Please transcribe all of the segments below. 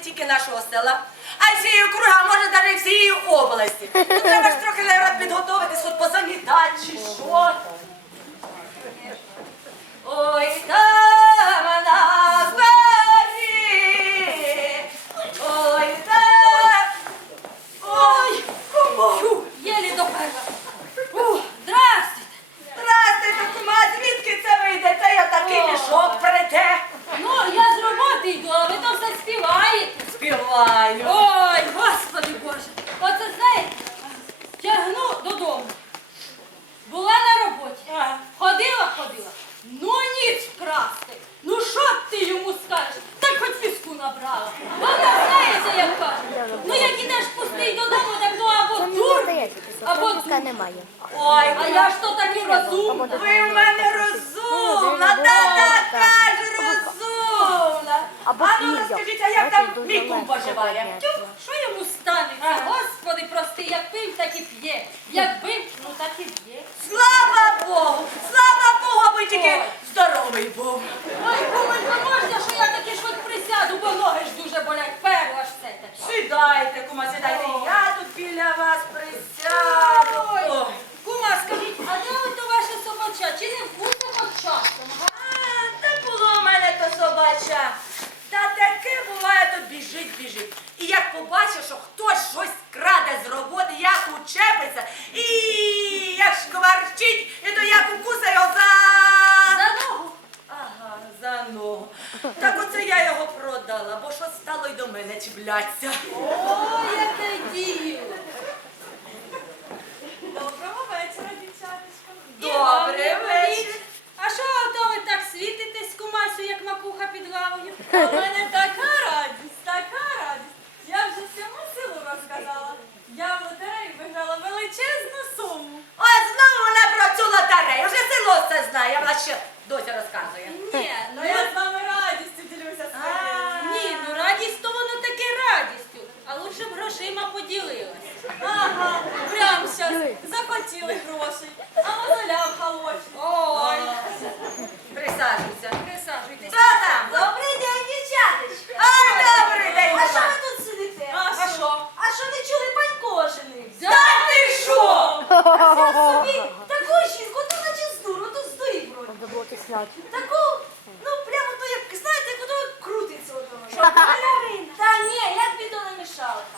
тільки нашого села, а й всієї округи, а може навіть всієї області. Ну, треба ж трохи, наверное, підготуватись, тут позамітати чи що. Ой, там на дворі, ой, там, ой, кому? Єлі доперла. Здрастуйте. Здрастуйте, кума, звідки це ви йдете? Я такий мішок перете. Ну, я з роботи йду, а ви то все співаєте. Співаю. Ой, Господи Боже. Оце, знаєте, тягну додому. Була на роботі. Ходила. Ну, ніч вкрасти. Ну, що ти йому скажеш? Так хоч піску набрала. Вона знаєте, як каже. Ну, як ідеш пустий додому, так ну або дур, або дур. немає. Ой, А я ж то таки розумна. ви в мене розумна, така ж розумна. Або А ну пізьо. розкажіть, а як там мій кум поживає? Що йому станеться? Господи, прости, як пив, так і п'є. Як бив, ну так і п'є. Слава Богу, аби тільки здоровий був. Ой, кумонько, можна, що я таки ж хоч присяду, бо ноги ж дуже болять, перла ж все те. Сідайте, кума, сідайте, я тут біля вас присяду. Ой, Ой. кума, скажіть, а де ото ваше собача? Чи не вкусне хоч часом? га? Та було в мене то собача. Та таке буває, то біжить. І як побачиш, що хтось щось краде з роботи, як учепиться, і як шкварчить, і то як укуса його За ногу? Ага, за ногу. Так оце я його продала, бо що стало й до мене чіпляться. Ой, яке діло. Доброго вечора, дівчаточка. Добрий вечір. А що ото ви так світитесь, кумасю, як макуха під лавою? А в мене така радість. Я вже всьому селу розказала. Я в лотереї виграла величезну суму. Ой, знову вона про цю лотерею. Вже село це знає, вона ще досі розказує. Ні, ну Ну я з вами радістю ділюся своєю. ні, ну радість то воно таке радістю, а лучше б грошима поділилась. Ага, прям щас захотіли грошей, а мозоля в халоші. Ой, Присаджуйся. присаджуйтесь. Що там? Добрий день, дівчаточка. Ай, добрий день, А що Іван. ви тут сидите? А що? А що не чули Панько женився? Та ти що? Я собі таку жінку, то наче здуру, то здурів вроді. Треба було пісняти. Таку, ну прямо то як, знаєте, як ото крутиться ото. Балерина. Та ні, як бідономішалка.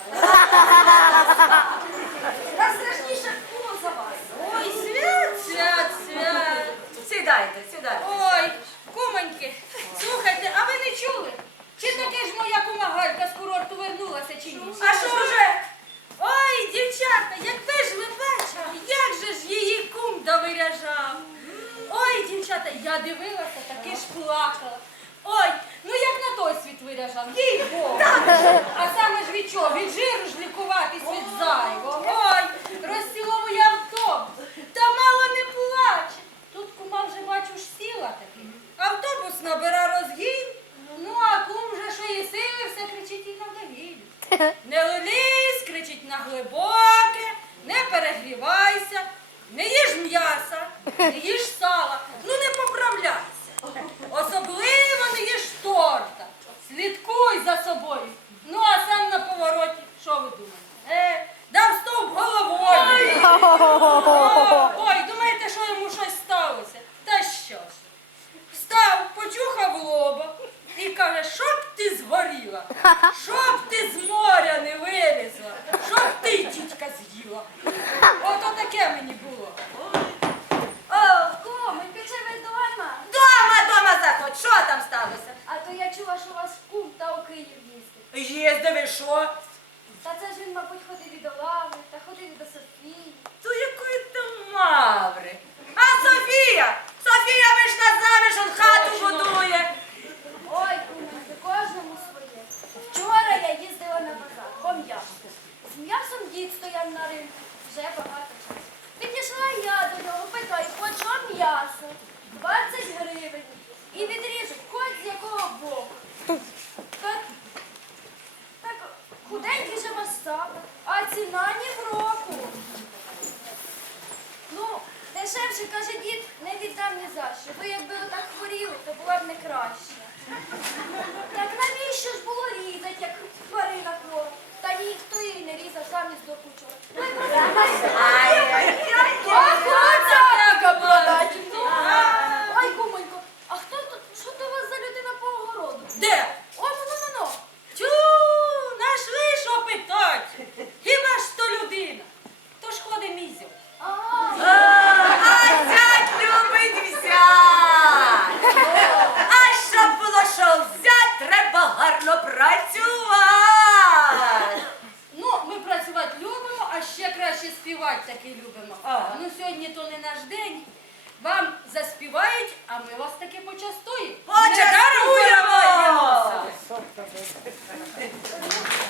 Та страшніше кума за вас. Ой, свят. Сідайте. Ой, кумоньки, слухайте, а ви не чули? Чи таке ж моя кума Галька з курорту вернулася чи ні? А що вже? Ой, дівчата, якби ж ви бачили, як же ж її кум довиряжав. Ой, дівчата, я дивилася, таки ж плакала. Ой, ну як на той світ виряжав, їй Богу. А саме ж від чого? Від жиру ж лікуватись від зайвого. Ой, розціловує автобус, та мало не плаче. Тут кума вже, бачу, ж сіла таки. Автобус набира розгін, ну а кум вже що є сили, все кричить і на довілі. Не лізь, кричить на глибоке, не перегрівайся, не їж м'яса, не їж сала, ну не поправляйся. Особливо не їж торта. Слідкуй за собою. Ну а сам на повороті, що ви думаєте? Дав стовп головою. Ой, думаєте, що йому щось сталося? Та що ж? Встав, почухав лоба і каже, щоб ти згоріла, щоб ти з моря не вилізла, щоб ти, тітка, з'їла. Ото таке мені було. О, кумонька, чи ви дома? Дома заходь. Що там сталося? А то я чула, що у вас кум та у Київ їздить. Їздив і що? Та це ж він, мабуть, ходив і до Лави, та ходив і до Софії. То якої там маври? А Софія? Софія вийшла заміж, он хату будує. Ой, кумонька, кожному своє. Вчора я їздила на базар, по м'ясу. З м'ясом дід стояв на ринку, вже багато часу. Підійшла я до нього, питаю, по чому м'ясо? 20 гривень. І відріжуть, хоч з якого боку. Так худенький же Остап, а ціна ні в року. Ну, дешевше, каже дід, не віддам ні за що. Ви якби отак хворіли, то була б не краще. Так навіщо ж було різати? ходить, як тварина хвора. Та ніхто її не різав, сам із духу вчора. Ой, кумонько, а хто тут, що то у вас за людина по огороду? Де? О, ну. Тю, нашли, що питать. Хіба ж то людина? То ж ходить мізю. А зять любить взять. А щоб було що взять, треба гарно працювати. Ну, ми працювати любимо, а ще краще співати таки любимо. Ага. Ну, сьогодні то не наш день. Вам заспівають, а ми вас таки почастуємо. Почастуємо! Недаром каравай